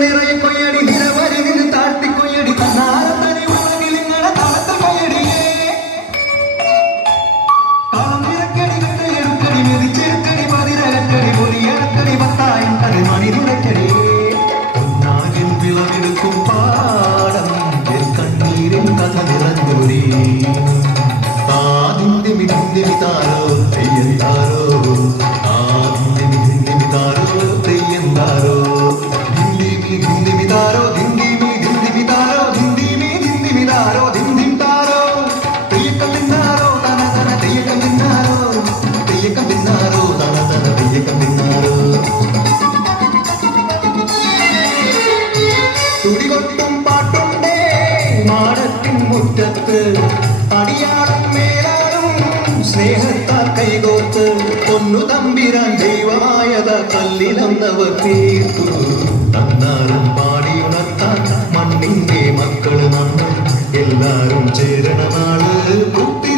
Ramiro e conhece. அடியாடம் மேலாடும் ஸ்நேகத்தா கைகோத்து பொண்ணு தம்பிரான் தெய்வாயத கல்லிலந்தவர் தீர்ப்பு. தன்னாரும் பாடி உணர்த்தான் மண்ணிங்கே மக்கள் மண்ணு எல்லாரும் சேரண கூட்டி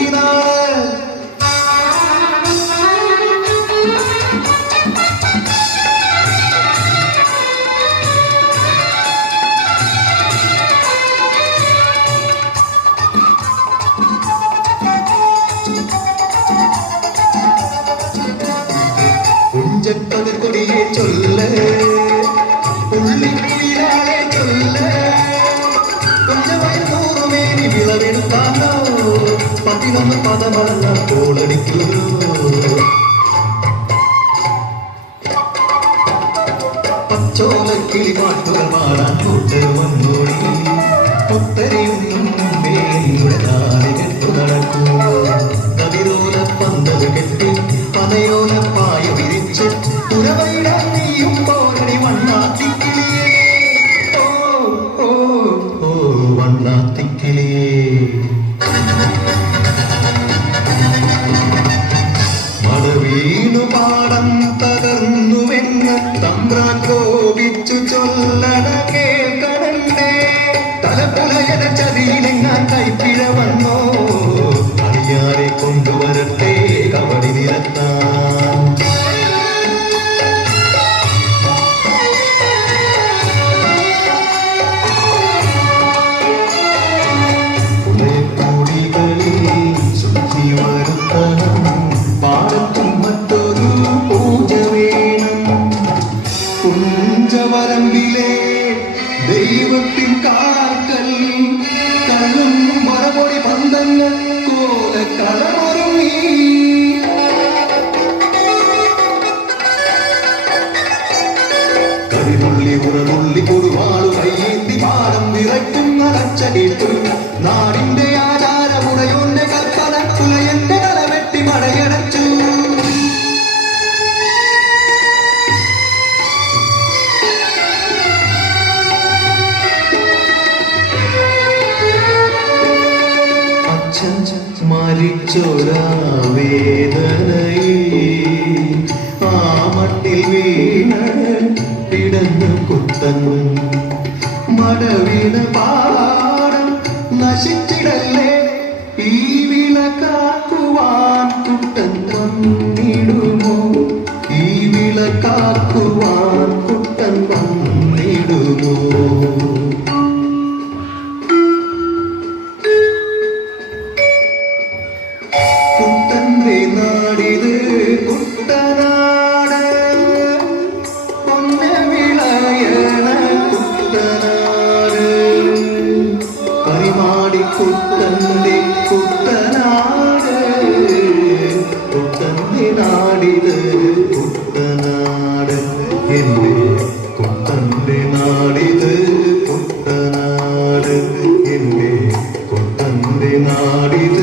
ചൊല്ല്. പുള്ളിക്കുയിലാളെ ചൊല്ല്. കുഞ്ഞവയന്നൂറുമേനി വിളവെടുത്താലോ പതിനൊന്ന് പദമളന്ന കോളടിക്കൂ. പച്ചോലക്കിളി പാട്ടുകൾ പാടാൻ കൂട്ടർ വന്നോടി പുത്തരിയൊന്നും മേലിയുടെ താലി കെട്ടു നടക്കൂ. കതിരോല പന്തത് കെട്ടി പനയോല കരിനുള്ളി തുള്ളി കൊടുവാളു കയ്യേന്തി പാടം വിറയ്ക്കുന്ന കച്ചടിട്ടു നാടിന്റെ ആചാരമുറയൊന്നെ കൽപ്പന കുലയന്റെ കലവെട്ടി മടയടച്ചു. അച്ഛൻ മരിച്ചൊരാ വേദനയിൽ ആ മട്ടിൽ വീണ. കുത്തൻ മടവിന പാടം നശിച്ചിടല്ലേ? ഈ വില കാക്കുവാൻ പാടി പുത്തന്റെ നാടിത് പുത്തനാട് എന്റെ കുത്തന്റെ നാടിത്